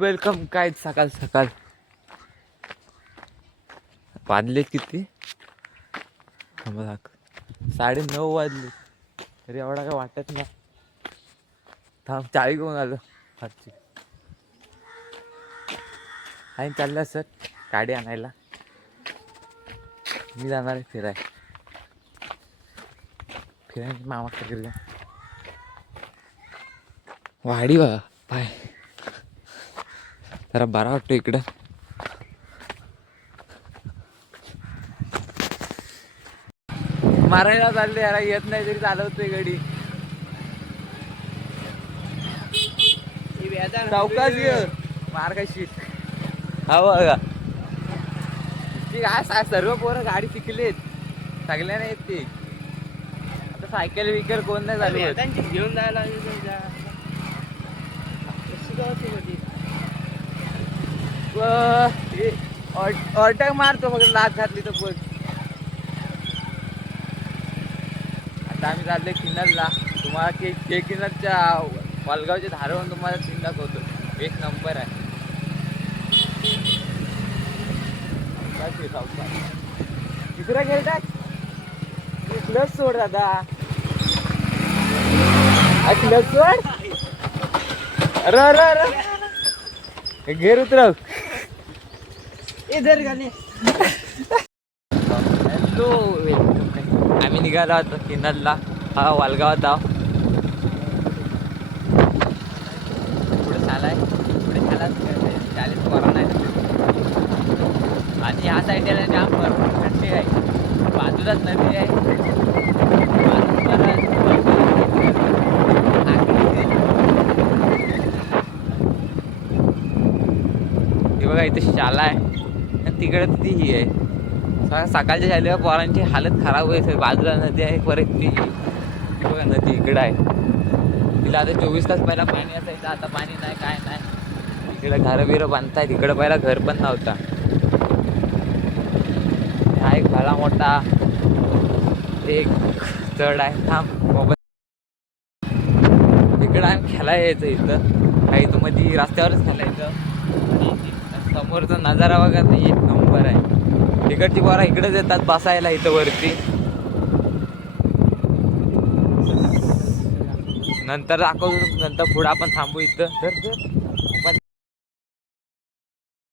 Welcome. काय सकाळ सकाळ वाजले किती? 9:30 वाजले तरी एवढा काय वाटत नाही. थांब चावी घेऊन आलो आजची. आणि चाललं सर गाडी आणायला. मी जाणार आहे फिरायला मामाकडे. वाडी बघा पाय जरा बरा वाटतो इकडं. मारायला चालले याला येत नाही तरी चालवतोय गाडी. चौकाच मार काय शीट. हा बघा काय सर्व पोरं गाडी शिकलेत सगळ्या नाही येत ते. आता सायकल विकर कोण नाही झालं घेऊन जायला. ऑटक मारतो फक्त लाच घातली तर पण. आता आम्ही चाललोय किन्नरला. तुम्हाला किन्नरच्या वालगावच्या धारावरून तुम्हाला सीन दाखवतो. एक नंबर आहे. तिसरा गेलता क्लच सोड दादा. क्लच सोड. अरे घेर उतरव. हॅलो आम्ही निघालो होतो किन्नरला. हा वालगावात आहो. पुढे चालाय चालीस कोरोना आहे. आणि ह्या साईडला जाम थंडी आहे. बाजूलाच नदी आहे. हे बघा इथे शाळा आहे आणि तिकडे ती ही आहे. सकाळच्या शाळेवर पोरांची हालत खराब होईल. बाजूला नदी आहे. परत ती बघा नदी इकडं आहे. तिला आता 24 तास पहिला पाणी असायचं. आता पाणी नाही काय नाही. इकडं घरं बिरं बांधतायत. इकडं पहिला घर पण नव्हता. हा एक भला मोठा एक चढ आहे. थांब मोबाईल. इकडं आम्ही खेळायला यायचं. इथं काही इथं मध्ये रस्त्यावरच खेळायचं. समोरचा नजारा बघा एक नंबर आहे. तिकडची पोरं इकडेच येतात बसायला इथं वरती. नंतर दाखवतो. नंतर पुढं आपण थांबू इथं. तर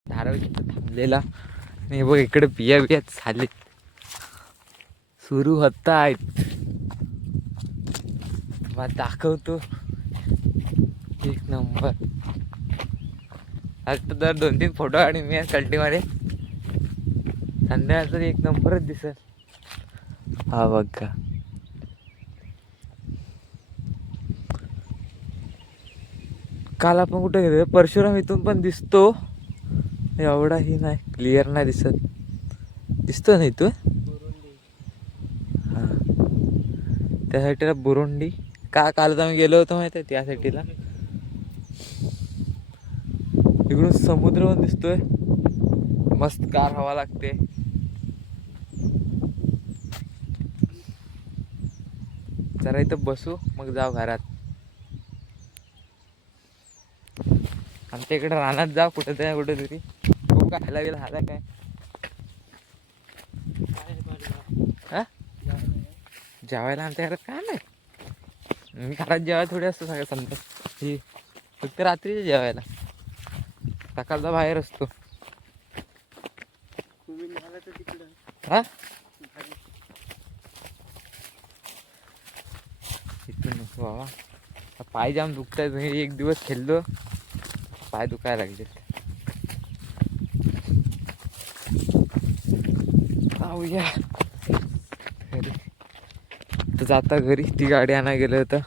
धारावी थांबलेला आणि बघ इकडे बिया झाले सुरू होत आहेत. मग दाखवतो एक नंबर. आता दर 2-3 फोटो काढून मी कल्टीमध्ये. संध्याकाळचा एक नंबरच दिसेल. हा बघा काल आपण कुठे गेलो. परशुराम इथून पण दिसतो. एवढाही नाही क्लिअर नाही दिसत. दिसतो नाही तू. हा त्या साईडला बुरुंडी. काल आम्ही गेलो होतो माहिती आहे त्या साईडला. इकडून समुद्र पण दिसतोय. मस्त गार हवा लागते. जरा इथं बसू मग जाऊ घरात. आमच्या इकडे रानात जाऊ कुठेतरी. खूप काय खायला गेला झाला काय. हा जेवायला आमच्या घरात काय नाही. मी घरात जेवायला थोडी असतो सगळं समजा. ही फक्त रात्रीच्या जेवायला. सकाळचा बाहेर असतो. हा इथून नको बाबा. पाय जाम दुखतायत. एक दिवस खेळलो पाय दुखायला लागले. जाऊया घरी. तर जाता घरी ती गाडी आणायला गेलं होतं.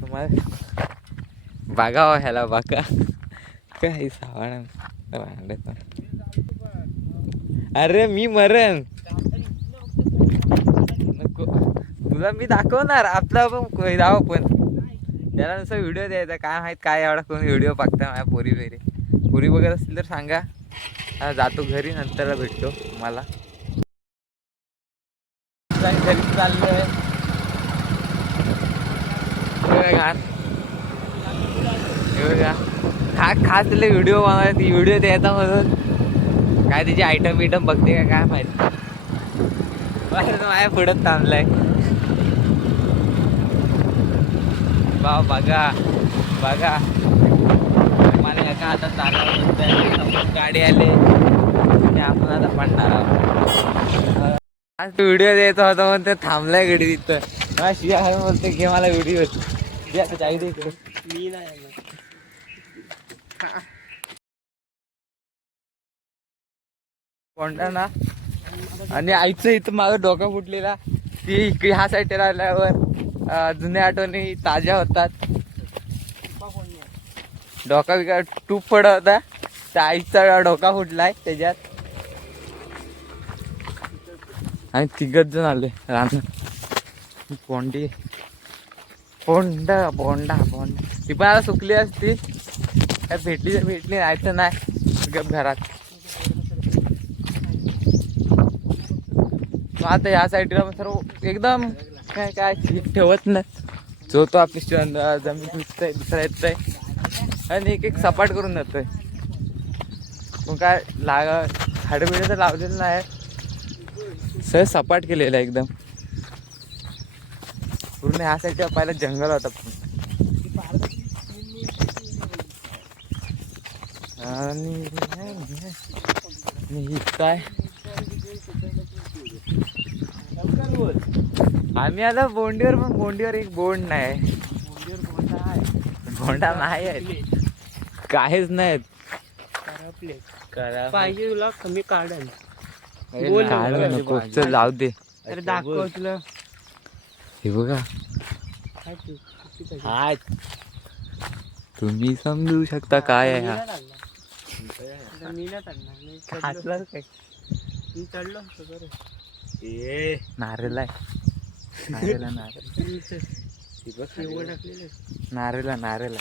तुम्हाला बागावा ह्याला बाका काही सावण. अरे मी मरण नको. तुला मी दाखवणार. आपला पण जावं पण त्याला नुसतं व्हिडिओ द्यायचा. काय माहीत काय एवढा कोण व्हिडिओ बघता. माझ्या पोरी बघत असतील तर सांगा. जातो घरी नंतर भेटतो मला. घरी चाललोय. बघा खास तिला व्हिडिओ बनवायला ती व्हिडिओ द्यायचा म्हणून काय त्याची आयटम बिटम बघते का काय माहिती. माझ्या पुढं थांबलाय भाऊ. बघा बघा मला एका हातात चालवलं, गाडी आले ते आपण आता पडणार आहोत. आज व्हिडिओ द्यायचा होता म्हणून ते थांबलाय गडी तिथं. हा शिया बोलते घे मला व्हिडिओ मी नाही कोणता ना. आणि आईचं इथं माझं डोका फुटलेला ती ह्या साईड राहिल्यावर जुन्या आठवणी ताज्या होतात. डोका बिका टूप पडत होता त्या आईचा डोका फुटलाय त्याच्यात. आणि तिघच जण आले राहणार पोंडी पोंडा बोंडा बोंडा. ती पण आता सुकली असती काय भेटली तर भेटली नाही तर नाही गप घरात. आता ह्या साईडला सर्व एकदम काय काय ठेवत नाही. जो तो आपली जमीन विकतोय दुसरा येतोय आणि एक एक सपाट करून जातोय. मग काय झाडं बिडं तर लावलेलं नाही, सगळं सपाट केलेलं आहे एकदम पूर्ण. ह्या साईडच्या पहिला जंगल होता आणि काय आम्ही आता बोंडीवर, पण बोंडीवर एक बोंड नाही, बोंडा नाही आहेत काहीच नाहीत. पाहिजे तुला कमी काढन नको जाऊ दे. तर दाखव तुला. हे बघा तुम्ही समजू शकता काय आहे हा. मी नाही खासला काय मी चढलो नारेला आहे. नारेला नारेला नारेला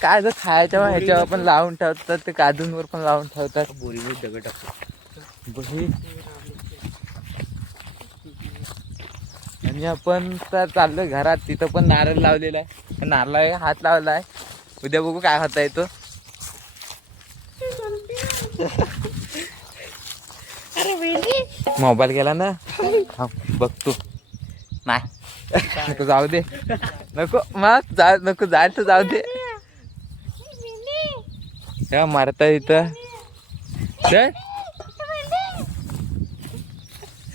काय जर खायच्या ह्याच्यावर पण लावून ठेवतात ते काजूंवर पण लावून ठेवतात. बोरीवर दगड टाकतात बही. आणि आपण तर चाललोय घरात, तिथं पण नारळ लावलेला आहे. नारळाला हात लावलाय. उद्या बघू काय होता येतो. मोबाईल गेला ना बघतो. नाही नको जाऊ दे, नको मग नको जायचं जाऊ दे. मारता इथं चल.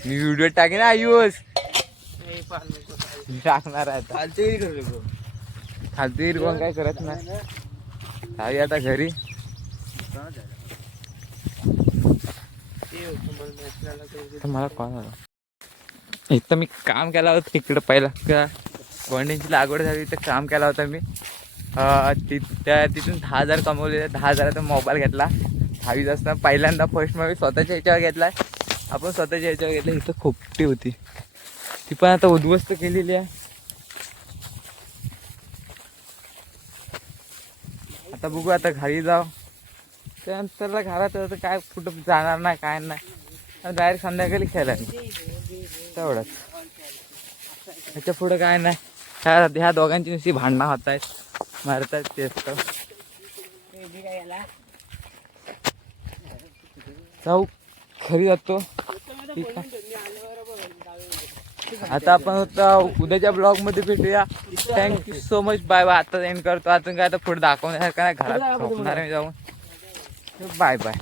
मी व्हिडिओ टाकेन आयुष टाकणार आहे. फालतू कोण काय करत नाही. आता घरी मला कॉल आला. इथं मी काम केला होता इकडं पहिला गोंड्यांची लागवड झाली तर काम केला होता मी. तिथून 10,000 कमवलेले. 10,000चा मोबाईल घेतला 10वी असताना पहिल्यांदा. फर्स्ट मध्ये स्वतःच्या ह्याच्यावर घेतला. आपण स्वतःच्या ह्याच्यावर घेतला. इथं खोपटी होती ती पण आता उद्ध्वस्त केलेली आहे. आता बघू आता घरी जाऊ. त्यानंतरला घरात काय कुठं जाणार नाही काय नाही. डायरेक्ट संध्याकाळी खेळायला तेवढंच. ह्याच्या पुढं काय नाही. ह्या दोघांची नुसती भांडणं होत आहेत, मारतात तेच तर. जाऊ घरी जातो. ठीक आहे आता आपण उद्याच्या ब्लॉग मध्ये भेटूया. Thank you so much. Bye bye. आता एंड करतो. अजून काय आता पुढे दाखवण्यासारखं नाही. घरात झोपणार आहे मी जाऊन. Bye bye.